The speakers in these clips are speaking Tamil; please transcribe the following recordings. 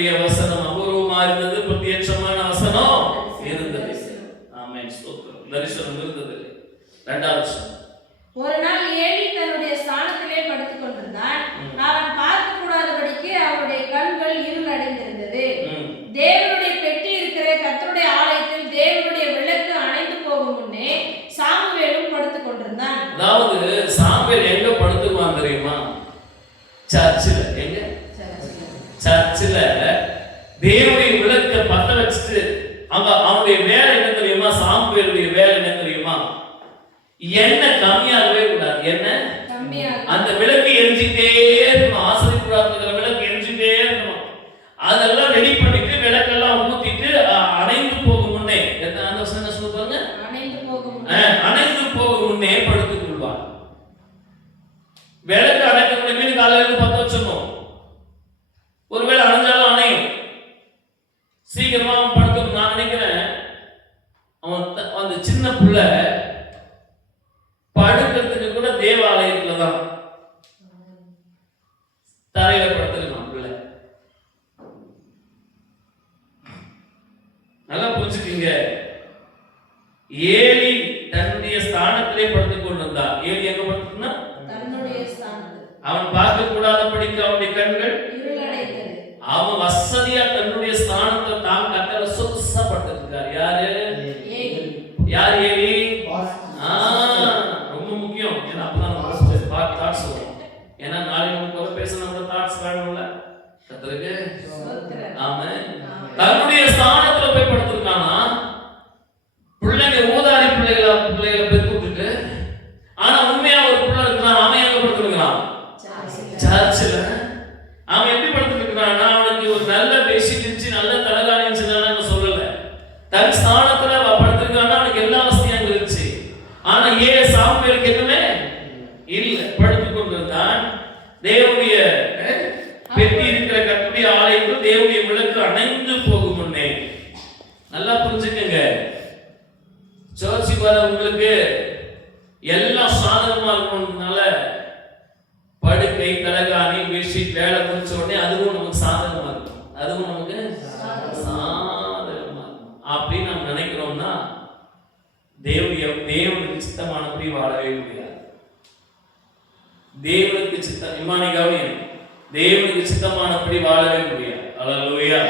கர்த்தருடைய வசனம் அபூர்வமா இருந்தது, பிரத்யட்சமான வசனம் இருந்தது. ஆமென், ஸ்தோத்திரம். தரிசனம் இருந்தது. இரண்டாவது வசனம். ஒரு நாள் ஏலி தன்னுடைய ஸ்தானத்திலே படுத்துக் கொண்டிருந்தான். அவன் பார்க்க கூடாதபடிக்கு அவருடைய கண்கள் இருள் அடைந்திருந்தது. தேவனுடைய பெட்டி இருக்கிற கர்த்தருடைய ஆலயத்தில் தேவனுடைய விளக்கு அணைந்து போகும் முன்னே சாமுவேலும் படுத்துக் கொண்டிருந்தான். அதாவது சாமுவேல் எங்க படுத்துக்குவான் தெரியுமா? சர்ச்சில். எங்க? சர்ச்சில் தேவனுடைய விளக்க பத்த வச்சுட்டு அங்க அவனுடைய வேலை என்ன தெரியுமா? சாமுவேலுடைய வேலை என்ன தெரியுமா? எண்ணெய் கம்மியாகவே கூடாது. என்ன அந்த விளக்கு எரிஞ்சிட்டே இருக்கணும். ஆசிரியர் கூடாதுங்கிற விளக்கு எரிஞ்சிட்டே இருக்கணும். அதெல்லாம் ரெடி பண்ணிட்டு விளக்கெல்லாம் ஊத்திட்டு அணைந்து போகும் முன்னே அந்த வசனம் சொல்லுவாங்க, அணைந்து போகும் முன்னே படுத்துக் கொள்வார். விளக்கு அணைக்க மீன் காலையில பத்த வச்சிடணும். ஒருவேளை அணைஞ்சாலும் அணையும். சீக்கிரமா அவன் படுத்து. நான் நினைக்கிறேன் அவன் அந்த சின்ன பிள்ளை படுக்கிறதுக்கு கூட தேவாலயத்துல தான் தரையில படுத்திருக்கான் பிள்ளை. நல்லா புரிஞ்சுக்கீங்க. ஏலி தன்னுடைய ஸ்தானத்திலே படுத்துக் கொண்டிருந்தான். ஏலி எங்க படுத்துனா? அவன் பார்க்க கூடாதபடிக்கு அவனுடைய கண்கள் இருளடைந்தது. அவன் வசதியா தன்னுடைய ஸ்தானத்தை தான் கட்டளை சொகுசா படுத்திருக்கார். யாரு? யார் ஏலி? ரொம்ப முக்கியம். ஏன்னா அப்பதான் நம்ம தாட்ஸ் வரும். ஏன்னா நாளைக்கு நமக்கு ஒரு பேச நம்ம தாட்ஸ் வேணும்ல. கர்த்தருக்கு ஆமென். தன்னுடைய ஸ்தானத்துல போய் படுத்திருக்கானா? பிள்ளைங்க ஊதாரி பிள்ளைகளை பெற்று விட்டுட்டு, ஆனா உண்மையா ஒரு பிள்ளை இருக்கிறான். அவன் எங்க படுத்திருக்கிறான்? சர்ச்சில். அவன் எப்படி படுத்திருக்கிறான்னா, அவனுக்கு ஒரு நல்ல பெட்ஷீட் இருந்துச்சு, நல்ல தலகாணி இருந்துச்சுன்னு சொல்லல. தன் ஸ்தானத்துல படுத்திருக்கான்னா அவனுக்கு எல்லா வசதியும் அங்க இருந்துச்சு. ஆனா சாமுவேலுக்கு எதுவுமே இல்ல. படுத்துக் கொண்டிருந்தான். தேவனுடைய பெட்டி இருக்கிற கர்த்தருடைய ஆலயத்தில் தேவனுடைய விளக்கு அணைந்து போகும் முன்னே. நல்லா புரிஞ்சுக்கங்க. சர்ச்சுக்கு வர உங்களுக்கு எல்லாம் சாதகமா இருக்கணும்னால படுக்கை, தலகாணி, பெட்ஷீட் வேலை முடிச்ச உடனே அதுவும் நமக்கு சாதகமா இருக்கும். அதுவும் நமக்கு சாதகமா இருக்கும் அப்படின்னு நம்ம நினைக்கிறோம்னா தேவனுக்கு சித்தமானபடி வாழவே முடியாது. தேவனுக்கு சித்தம் தேவனுக்கு சித்தமானபடி வாழவே முடியாது. அல்லேலூயா.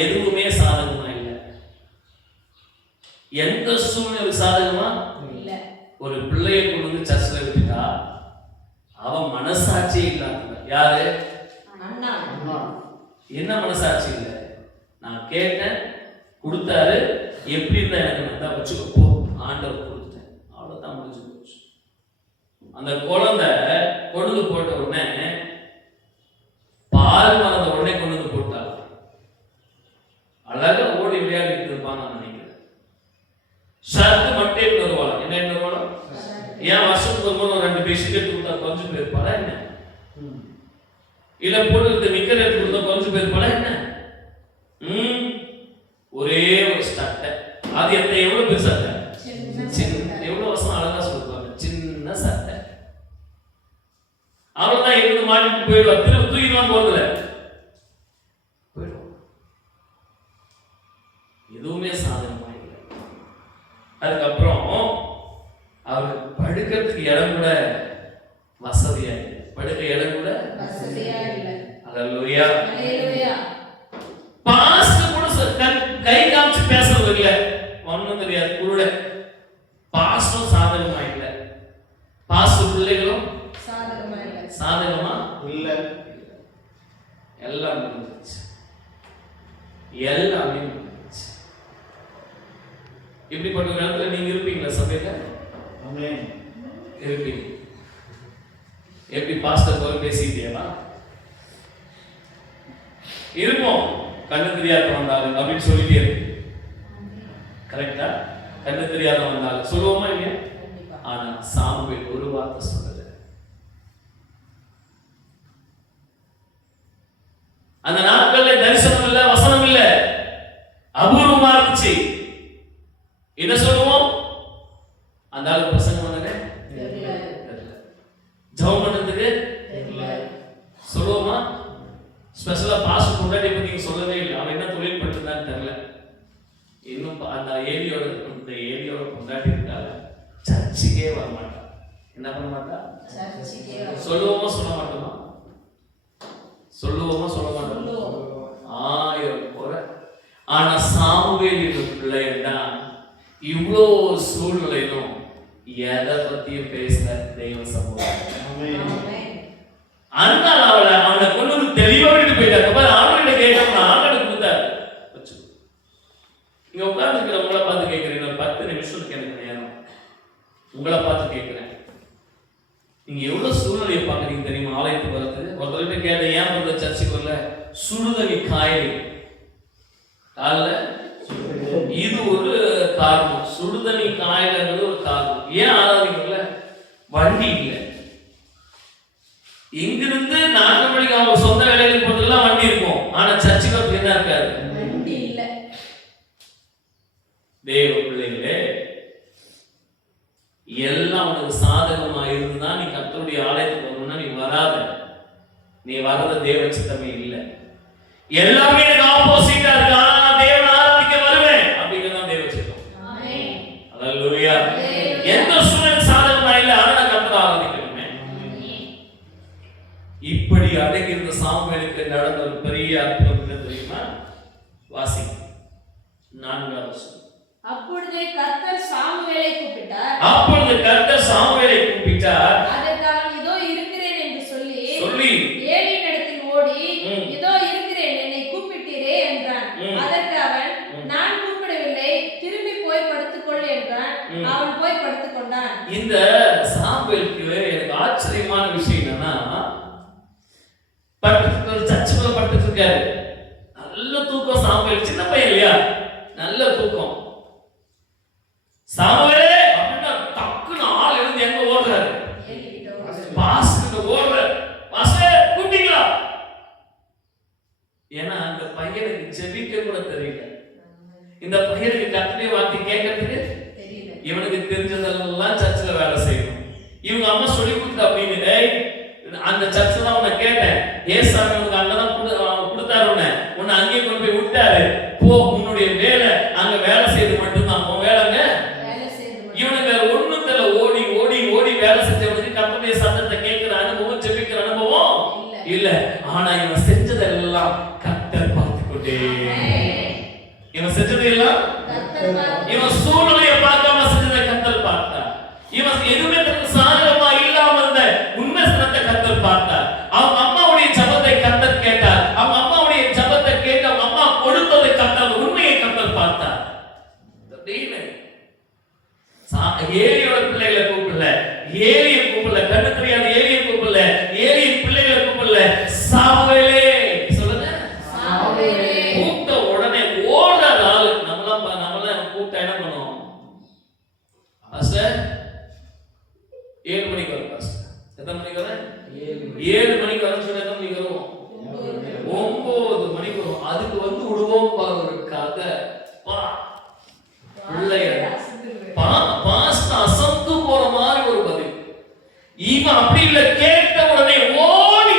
எதுவுமே சாதகமா இல்லை. எந்த சூழ்நிலை சாதகமா இல்ல. ஒரு பிள்ளையை கொண்டு வந்து சர்ச்சில் விட்டுட்டா அவன் மனசாட்சியே இல்லாத. யாரு? என்ன மனசாட்சி இல்லை? நான் கேட்டேன், கொடுத்தாரு, எப்படி இருந்தா எனக்கு நல்லா வச்சுக்கோ, ஆண்டவர் கொடுத்தேன், அவ்வளவுதான், முடிஞ்சு போச்சு. அந்த குழந்தை கொண்டு போட்ட உடனே பால் மறந்த உடனே கொண்டு வந்து போட்டா அழகா ஓடி விளையாடிட்டு இருப்பான் நான் நினைக்கிறேன். ஷர்ட் மட்டும் வருவாள். என்ன வருவாள்? ஏன் வருஷத்துக்கு ஒரு 2 பெட்ஷீட் எடுத்து கொடுத்தா கொஞ்சம் பேர் பல என்ன? இல்ல போட்டு நிக்கர் எடுத்து கொடுத்தா கொஞ்சம் பேர் பல என்ன? ஒரே ஒரு சட்டை. அது எவ்வளவு பெரிய சட்டை? எவ்வளவு வருஷம் அழகா சொல்லுவாங்க, சின்ன சட்டை. அவ்வளவுதான், இருந்து மாட்டிட்டு போயிடுவா. திரும்ப தூக்கிடுவான் போறதுல போயிடுவோம். எதுவுமே சாதகமா இல்லை. அதுக்கப்புறம் அவருக்கு படுக்கிறதுக்கு இடம் கூட வசதியா இல்லை. படுக்க இடம் கூட வசதியா இல்லை. அல்லேலூயா. பாஸ்டர் கூட கை காமிச்சு பேசுறது இல்லை, ஒன்றும் தெரியாது, குருட. பாஸ்டரும் சாதகமா இல்லை, பாஸ்டர் பிள்ளைகளும் சாதகமா இல்லை. எல்லாமே முடிஞ்சிச்சு. இப்படிப்பட்ட நேரத்தில் நீங்க இருப்பீங்களா சபையில? இருப்பீங்க. எப்படி பாஸ்டர் போல பேசிட்டேவா இருப்போம். கண்ணு தெரியாத வந்தாலும் அப்படின்னு சொல்லிட்டே இருக்கு. கரெக்டா? கண்ணு தெரியாத வந்தாலும் சொல்லுவோமா இல்லையா? ஆனா சாமுவேல் ஒரு வார்த்தை சொல்லல. அந்த நாட்கள்ல தரிசனம் இல்ல, வசனம் இல்ல, அபூர்வமா இருந்துச்சு. என்ன சொல்லுவோம்? அந்த ஆளு பிரசங்கம் பண்ணல, ஜெபம் பண்றதுக்கு சொல்லுவோமா? ஸ்பெஷலா பாஸ் பாஸ்டர் பொண்டாட்டி பத்தி நீங்க சொல்லவே இல்லை. அவன் என்ன தொழில் பண்ணிருந்தான்னு தெரியல. இன்னும் அந்த ஏரியோட பொண்டாட்டி இருக்கால, சர்ச்சுக்கே வர மாட்டான். என்ன பண்ண மாட்டா? சொல்லுவோமா சொல்ல மாட்டோமா? சொல்லுவோமா சொல்ல மாட்டோம்? 1000 குறை. ஆனா சாமுவேல் பிள்ளைன்னா இவ்வளோ சூழ்நிலையிலும் எதை பத்தியும் பேசல தெய்வ சமூகம். அதனால அவனை கொண்டு வந்து தெளிவா விட்டு போயிட்டாங்க. ஆண்கிட்ட கேட்கணும், ஆண்களுக்கு கொடுத்தாரு. இங்க உட்கார்ந்து உங்களை பார்த்து கேட்கிறேன். 10 நிமிஷத்துக்கு எனக்கு நேரம் உங்களை பார்த்து கேட்கிறேன். நீங்க எவ்வளவு சூழ்நிலையை பாக்குறீங்க தெரியுமா? ஆலயத்துக்கு வரது ஒருத்தர்கிட்ட கேட்ட, ஏன் வந்து சர்ச்சுக்கு வரல? சுடுதண்ணி காயல் கால, இது ஒரு காரணம். சுடுதண்ணி காயல்ங்கிறது ஒரு காரணம். ஏன் ஆராதிக்கல? வண்டி இல்லை. இங்கிருந்து 4 மணிக்கு அவங்க சொந்த வேலைகளுக்கு போறதுலாம் வண்டி இருக்கும். ஆனா சர்ச்சுக்கு வந்து என்ன இருக்காது? வண்டி இல்லை. தேவ பிள்ளைகளே, எல்லாம் உனக்கு சாதகமா இருந்தா நீ கர்த்தருடைய ஆலயத்துக்கு வரணும்னா நீ வராத. நீ வர்றது தேவ சித்தமே இல்லை. எல்லாமே எனக்கு ஆப்போசிட்டா இருக்கு, ஆனா நான் தேவனை ஆராதிக்க வருவேன் அப்படிங்கிறதான் தேவ சித்தம். அல்லேலூயா. எந்த சூழல் சாதகமா இல்லை, ஆனா நான் கர்த்தரை ஆராதிக்கணுமே. இப்படி அடங்கி இருந்த சாமுவேலுக்கு நடந்த ஒரு பெரிய அற்புதம் என்ன தெரியுமா? வாசி 4வது வசனம். அப்பொழுது கர்த்தர் சாமுவேலை கூப்பிட்டார். அதற்கு அவன், இதோ இருக்கிறேன் என்று சொல்லி ஏலியினிடத்தில் ஓடி, இதோ இருக்கிறேன், என்னை கூப்பிட்டீரே என்றான். அதற்கு அவன், நான் கூப்பிடவில்லை, திரும்பி போய் படுத்துக்கொள் என்றான். அவன் போய் படுத்துக்கொண்டான். இந்த சாமுவேலுக்கு எனக்கு ஆச்சரியமான விஷயம் என்னன்னா, சர்ச்சுக்குள்ள படுத்துட்டு இருக்காரு. நல்ல தூக்கம். சாமுவேல் சின்ன பையன் இல்லையா? நல்ல தூக்கம். சாமுவேலே அப்படின்னா டக்குன்னு ஆள் எழுந்து எங்க ஓடுறாரு? பாஸ்டர் ஓடுறாரு. பாஸ்டர் கூப்பிட்டீங்களா? ஏன்னா அந்த பையனுக்கு ஜெபிக்க கூட தெரியல. இந்த பையனுக்கு கர்த்தருடைய வார்த்தை கேட்கறதுக்கு தெரியல. இவனுக்கு தெரிஞ்சதெல்லாம் சர்ச்சில் வேலை செய்யணும். இவங்க அம்மா சொல்லி கொடுத்தா அப்படின்னு அந்த சர்ச்சில் தான் உன்னை கேட்டேன். ஏசாமி உனக்கு அங்கதான் கொடுத்தாரு, உன்னை அங்கேயே கொண்டு போய் விட்டாரு. போ, உன்னுடைய வேலை அங்க வேலை செய்து மட்டும்தான் உன் வேலைங்க. இவனுக்கு வேற ஒண்ணும் தெரியல. ஓடி ஓடி ஓடி வேலை செஞ்சவனுக்கு கர்த்தருடைய சத்தத்தை கேட்கிற அனுபவம், ஜெபிக்கிற அனுபவம் இல்ல. ஆனா இவன் செஞ்சதெல்லாம் கர்த்தர் பார்த்து கொண்டே. இவன் செஞ்சதெல்லாம் இவன் சூழ்நிலையை பார்க்காம செஞ்சதை கர்த்தர் பார்த்தார். இவன் எதுவுமே தனக்கு சாதகமா இல்லாம இருந்த உண்மை சனத்தை கர்த்தர் பார்த்தார். அவங்க அம்மாவுடைய ஜபத்தை கர்த்தர் கேட்டார். அவங்க அம்மாவுடைய ஜபத்தை கேட்டு அவங்க அம்மா கொடுத்ததை கர்த்தர், உண்மையை கர்த்தர் பார்த்தார். ஏலியோட பிள்ளைகளை கூப்பிடல, ஏலியை கூப்பிடல, கண்ணு தெரியாத ஏலியை கூப்பிடல, ஏலியின் பிள்ளைகளை கூப்பிடல, சாமுவேலே சொல்லுங்க. கூப்பிட்ட உடனே ஓடுற ஆளு. நம்மளாம் கூப்பிட்டா என்ன பண்ணுவோம்? பாஸ்டர் 7 மணிக்கு வரும். பாஸ்டர் எத்தனை மணிக்கு வர? 7 மணிக்கு வர சொன்னா எத்தனை மணிக்கு வரும்? 9 மணிக்கு வரும். அதுக்கு வந்து விடுவோம் பாரு ஒரு கதை. அசந்து போற மாதிரி ஒரு பதில். இவன் அப்படி இல்ல, கேட்ட உடனே ஓடி.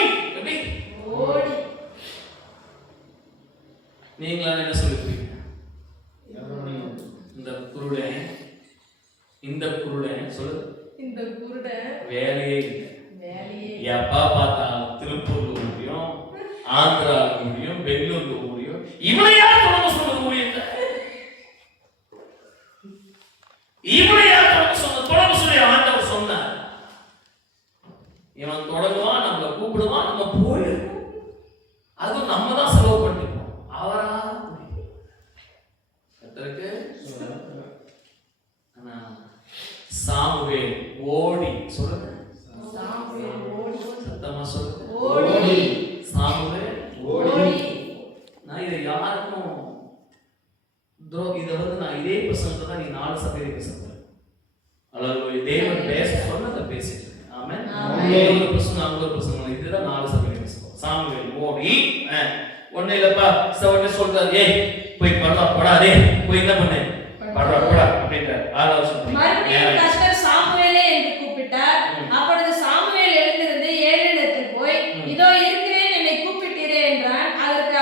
நீங்களா என்ன சொல்லுவீங்க? இந்த குருடன் சொல்லு. இந்த குருடன் வேலையே இல்லை. எப்பா பார்த்தாலும் திருப்பூர்ல முடியும், ஆந்திரால முடியும், பெங்களூர்ல முடியும். இவனை யார் தொடர்பு சொல்றது முடியும்? இவனை யார் தொடர்பு சொல்லி ஆண்டவர் சொன்னார். இவன் தொடங்குவான், நம்மளை கூப்பிடுவான், நம்ம போயிடுவோம். அதுவும் நம்ம தான் செலவு பண்ணிப்போம். அவரா சாமுவேல் ஓடி சொல்லுங்க. சத்தமா சொல்லுங்க. சாமுவேல் ஓடி. நான் இதை யாருக்கும் இதை வந்து நான் இதே பிரசங்கத்தை தான் நீ 4 சபையில பேசுறேன். அல்லது தேவன் பேச சொன்னதை பேசிட்டு இருக்கேன். ஆமென். ஒரு பிரசங்கம், அங்க ஒரு பிரசங்கம், இதுதான் 4 சபையில பேசுவோம். சாமுவேல் ஓடி ஒண்ணு இல்லப்பா சவனே சொல்றாரு, ஏய் போய் படுறா போடாதே, போய் என்ன பண்ணு படுறா போடா அப்படின்றார். 6வது வசனம். மறுபடியும் கர்த்தர் சாமுவேலே என்று கூப்பிட்டார். அப்பொழுது சாமுவேல் எழுந்திருந்து ஏலியினிடத்தில் போய், இதோ இருக்கிறேன், என்னை கூப்பிட்டீரே என்றான். அதற்கு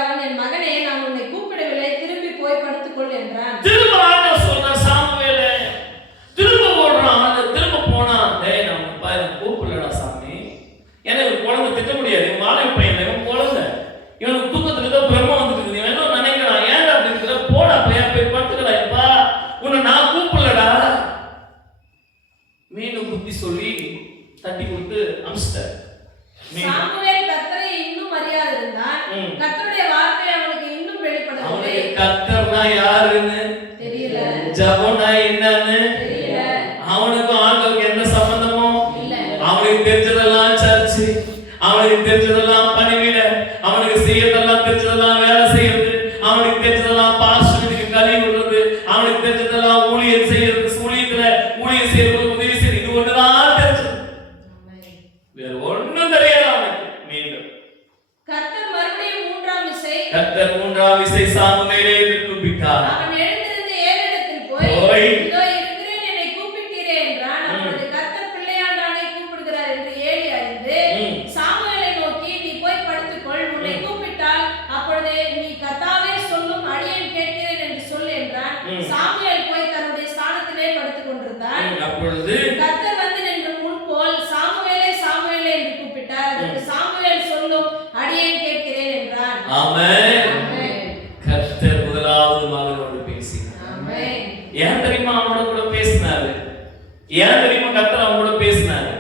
கர்த்தர்னா யாருன்னு தெரியல, ஜெபம்னா என்னன்னு தெரியல, அவனுக்கும் ஆண்டவருக்கு எந்த சம்பந்தமும் இல்ல. அவனுக்கு தெரிஞ்சதெல்லாம் சர்ச்சு, அவனுக்கு தெரிஞ்சதெல்லாம் பணிவிட, அவனுக்கு செய்யறதெல்லாம் தெரிஞ்சதெல்லாம் வேலை செய்யறது, அவனுக்கு தெரிஞ்சதெல்லாம் பாஸ்டருக்கு கல்வி விடுறது, அவனுக்கு தெரிஞ்சதெல்லாம் ஊழியர் செய்யறது, ஊழியத்துல ஊழியர் செய்யறது, உதவி செய்யறது, இது ஒண்ணுதான் தெரிஞ்சது. வேற ஒண்ணும் தெரியாது அவனுக்கு. மீண்டும் கர்த்தர் மறுபடியும் கர்த்தர் மூன்றாம் விசை சாமுவேலை கூப்பிட்டார். அவன் எழுந்திருந்து ஏலிடத்தில் போய், இதோ இருக்கிறேன், என்னை கூப்பிட்டீரே என்றான். அப்பொழுது கர்த்தர் பிள்ளையாண்டானை கூப்பிடுகிறார் என்று ஏலி அறிந்து சாமுவேலை நோக்கி, நீ போய் படுத்துக்கொள், உன்னை கூப்பிட்டால் அப்பொழுது நீ கர்த்தாவே சொல்லும், அடியேன் கேட்கிறேன் என்று சொல் என்றான். சாமுவேல் போய் தன்னுடைய ஸ்தானத்திலே படுத்துக் கொண்டிருந்தான். அப்பொழுது கர்த்தர் வந்து நின்று முன்போல் சாமுவேலே சாமுவேலே என்று கூப்பிட்டார். அதற்கு சாமுவேல் சொல்லும், அடியேன் கேட்கிறேன் என்றான். ஆமென். கர்த்தர் முதலாவது மகனோடு பேசினார். ஆமென். ஏன் தெரியுமா அவனோட கூட பேசினாரு? ஏன் தெரியுமா கர்த்தர் அவனோட பேசினாரு?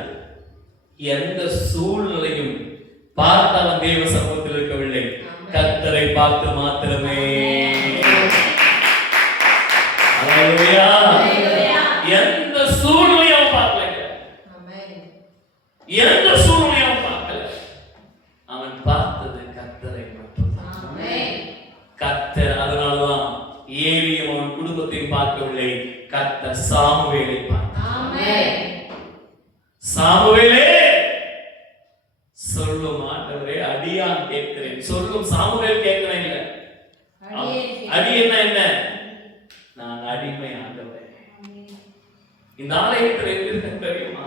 எந்த சூழ்நிலையும் பார்த்து அவன் தேவ சமூகத்தில் இருக்கவில்லை, கர்த்தரை பார்த்து மாத்திரமே. அல்லேலூயா. எந்த சூழ்நிலையும் அவன் பார்க்கல, எந்த சூழ்நிலையும் அவன் பார்க்கல. அவன் பார்த்தது கர்த்தரை மட்டும்தான். கர்த்தர், அதனாலதான் ஏலியும் அவன் குடும்பத்தையும் பார்க்கவில்லை, கர்த்தர் சாமுவேலை பார்த்தார். சாமுவேலே சொல்லும் ஆண்டவரே, அடியான் கேட்கிறேன். சொல்லும் சாமுவேல் கேட்கிறேன் இல்ல, அடியேன்னா என்ன? நான் அடிமை ஆண்டவரே. இந்த ஆலயத்தில் எப்படி இருக்கு தெரியுமா?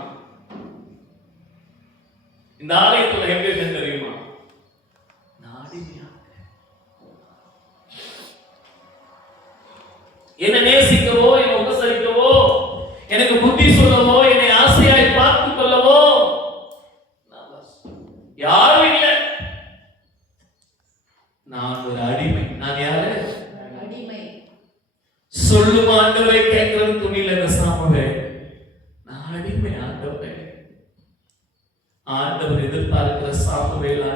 இந்த ஆலயத்தில் எப்படி இருக்கு தெரியுமா? நான் அடிமையா, என்னை நேசிக்கவோ, என்னை உபசரிக்கவோ, எனக்கு புத்தி சொல்லவோ, என்னை ஆசையாய் பார்த்துக் கொள்ளவோ யாரும் இல்லை. நான் ஒரு அடிமை. நான் யாரு? அடிமை. சொல்லும் ஆண்டவரை கேட்கிறது துணியில சாமுவே, நான் அடிமை ஆண்டவரே. ஆண்டவர் எதிர்பார்க்கிற சாமுவேலா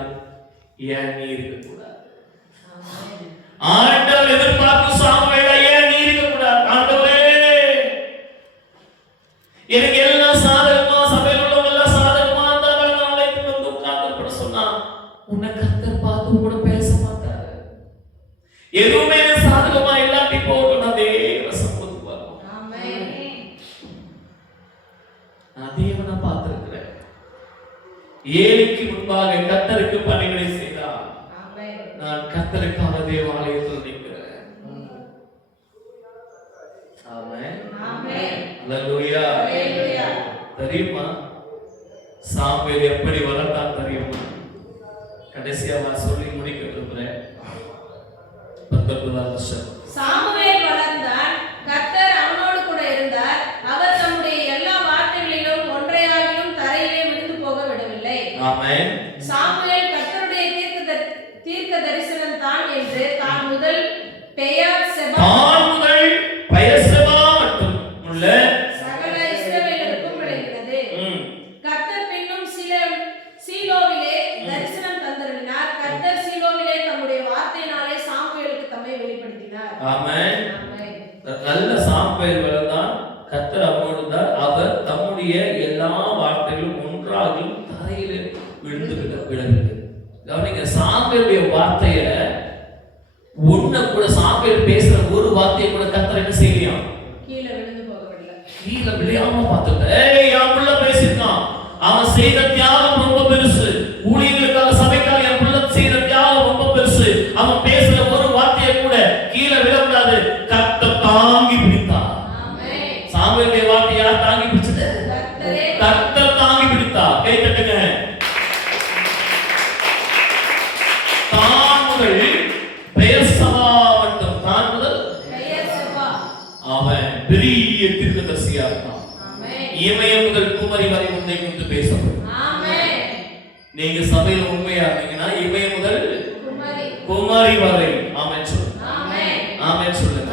ஏன் நீ இருக்கக்கூடாது? ஆண்டவர் எதிர்பார்க்கும் சாமுவேலா ஏன் நீ இருக்கக்கூடாது? ஆண்டவரே, எனக்கு எல்லாம் சாதகமா, சபையில் உள்ளவங்க எல்லாம் சாதகமா இருந்தாலும் ஆலயத்துக்கு வந்து உட்கார்ந்து சொன்னா உன்னை கர்த்தர் பார்த்து கூட பேச மாட்டாரு. எதுவுமே சாதகமா இல்லாட்டி போகணும், நான் தேவ சமூகத்துக்கு வரணும். நான் தேவனை பார்த்திருக்கிறேன். ஏலிக்கு முன்பாக கர்த்தருக்கு பணிகளை செய்தார். நான் கர்த்தருக்கான தேவாலயத்தில் நிற்கிறேன். ஆமென். அல்லேலூயா. தெரியுமா சாமுவேல் எப்படி வளர்ந்தான் தெரியுமா? கடைசியா நான் சொல்லி முடிக்க விரும்புறேன். 19 வருஷம் சாமுவேல் வளர்ந்தான், கர்த்தர் அவனோடு கூட இருந்தார். அவர் தம்முடைய எல்லா வார்த்தைகளிலும் ஒன்றையாகிலும் தரையிலே விழுந்து போக விடவில்லை. ஆமென். சாமுவேல் கர்த்தருடைய தீர்க்க தரிசனம் தான் என்று தான் முதல் பெயர் செபா மட்டும் உள்ள சகல இஸ்ரவேலருக்கும் விளங்கினது. கர்த்தர் பின்னும் சீலோவிலே தரிசனம் தந்தருளினார். கர்த்தர் சீலோவிலே தம்முடைய வார்த்தையினாலே சாமுவேலுக்கு தம்மை வெளிப்படுத்தினார். ஆமென். நல்ல சாமுவேல் வளர்ந்தான், கர்த்தர் அவனோடு இருந்தார். அவர் தம்முடைய எல்லா வார்த்தைகளும் ஒன்றாகிலும் தரையிலே விழுந்து விடவில்லை. கவனிங்க, சாமுவேலுடைய வார்த்தைய ஒண்ணு கூட, சாமுவேல் பேசுற ஒரு வார்த்தையை கூட கர்த்தர் என்ன செய்யலையாம்? கீழே விழுந்து போகவில்லை. கீழே விளையாம பார்த்துட்ட. என் புள்ள பேசியிருக்கான், அவன் செய்த தியாகம் ரொம்ப பெருசு. ஊழியர்களுக்காக, சபைக்காக என் புள்ள செய்த தியாகம் ரொம்ப பெருசு. அவன் பேசுற ஒரு வார்த்தையை கூட கீழே விழக்கூடாது. கர்த்தர் தாங்கி பிடித்தார். சாமுவேலுடைய வார்த்தை யார் தாங்கி பிடிச்சது? கர்த்தர் தாங்கி பிடித்தார். கை தட்டுங்க. தான் முதல் பெயர் சபா மட்டும், தான் முதல் பெயர் செபா அவன் பெரிய தீர்க்கதரிசியா இருந்தான். இமய முதல் குமரி வரை உன்னை குறித்து பேசப்படும். நீங்க சபையில் உண்மையா இருந்தீங்கன்னா இமய முதல் குமரி வரை ஆமென் சொல்லுங்க. ஆமென் சொல்லுங்க.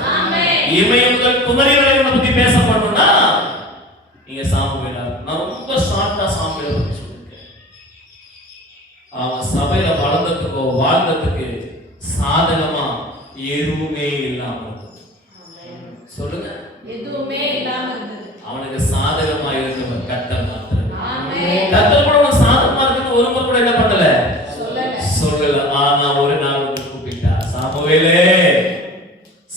இமய முதல் குமரி வரை உன்னை பத்தி பேசப்படணும்னா நீங்க சாமுவேலா. நான் ரொம்ப ஷார்ட்டா சாமுவேலை பத்தி சொல்லிருக்கேன். அவன் சபையில வளர்ந்ததுக்கோ வாழ்ந்ததுக்கு சாதகமா எதுவுமே இல்லாம இருந்தது. சொல்லுங்க, எதுவுமே இல்லாம இருந்தது. அவனுக்கு சாதகமா இருந்தவர் கர்த்தர் மாத்திரம். ஆமென். கர்த்தர் கூட அவன் சாதகமா இருக்குன்னு ஒரு முறை கூட என்ன பண்ணல, சொல்லல. ஆனா ஒரு நாள் வந்து கூப்பிட்டா, சாமுவேலே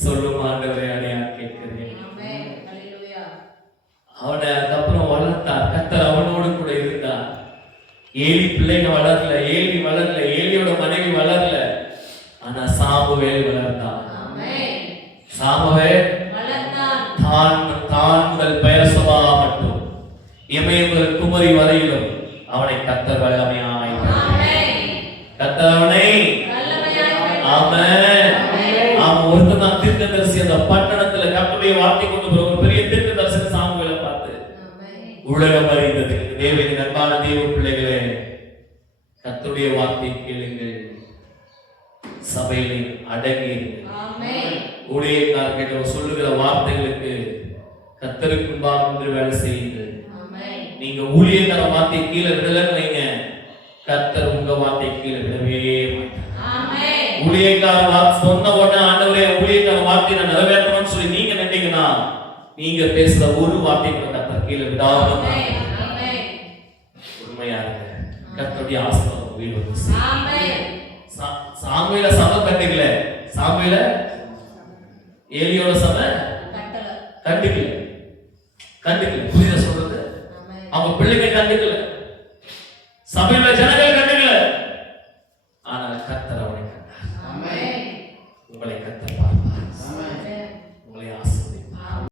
சொல்லும் ஆண்டவரே அடையா கேட்கிறேன். ஆமென். ஹalleluya. அவனை அதுக்கப்புறம் வளர்த்தார். கர்த்தர் அவனோடு கூட இருந்தார். ஏலி பிள்ளைங்க வளரல, ஏலியோட மனைவி வளரல. ஆனா சாமுவேல் வளர்ந்தான். ஆமென். சாமுவேல் வளர்ந்தான். தான் முதல் பெயர்சபா மட்டும் இமய முதல் குமரி வரையிலும் அவனை கர்த்தர் வல்லமையாய் கர்த்தர் அவனை அவன் ஒருத்தன் தீர்க்கதரிசி. அந்த பட்டணத்துல கர்த்தருடைய வார்த்தை கொண்டு போற ஒரு பெரிய தீர்க்கதரிசி சாமுவேலை பார்த்து உலகம் அறிந்தது. தேவனின் அன்பான தேவ பிள்ளைகளே, கர்த்தருடைய வார்த்தை கேளுங்கள், சபையில் அடங்கி ஊழியக்காரர்கிட்ட சொல்லுகிற வார்த்தைகளுக்கு கர்த்தருக்கு முன்பாக நின்று வேலை செய்யுங்கள். நீங்க ஊழியக்கார வார்த்தை கீழே விடலன்னு வைங்க, கர்த்தர் உங்க வார்த்தை கீழே விடவே மாட்டார். ஊழியக்கார வார்த்தை சொன்ன உடனே ஆண்டவரே ஊழியக்கார வார்த்தையை நான் நிறைவேற்றணும்னு சொல்லி நீங்க நினைத்தீங்கன்னா, நீங்க பேசுற ஒரு வார்த்தை கூட கர்த்தர் கீழே விடாம உண்மையா இருக்கு. கர்த்தருடைய ஆசீர்வாதம் வீடு வந்து சாமுவேல சபை கண்டுக்கல, சாமுவேல ஏலியோட சபை கண்டுக்கல. புரியுதா சொல்றது? அவங்க பிள்ளைங்க கண்டுக்கல, சபையில ஜனங்கள்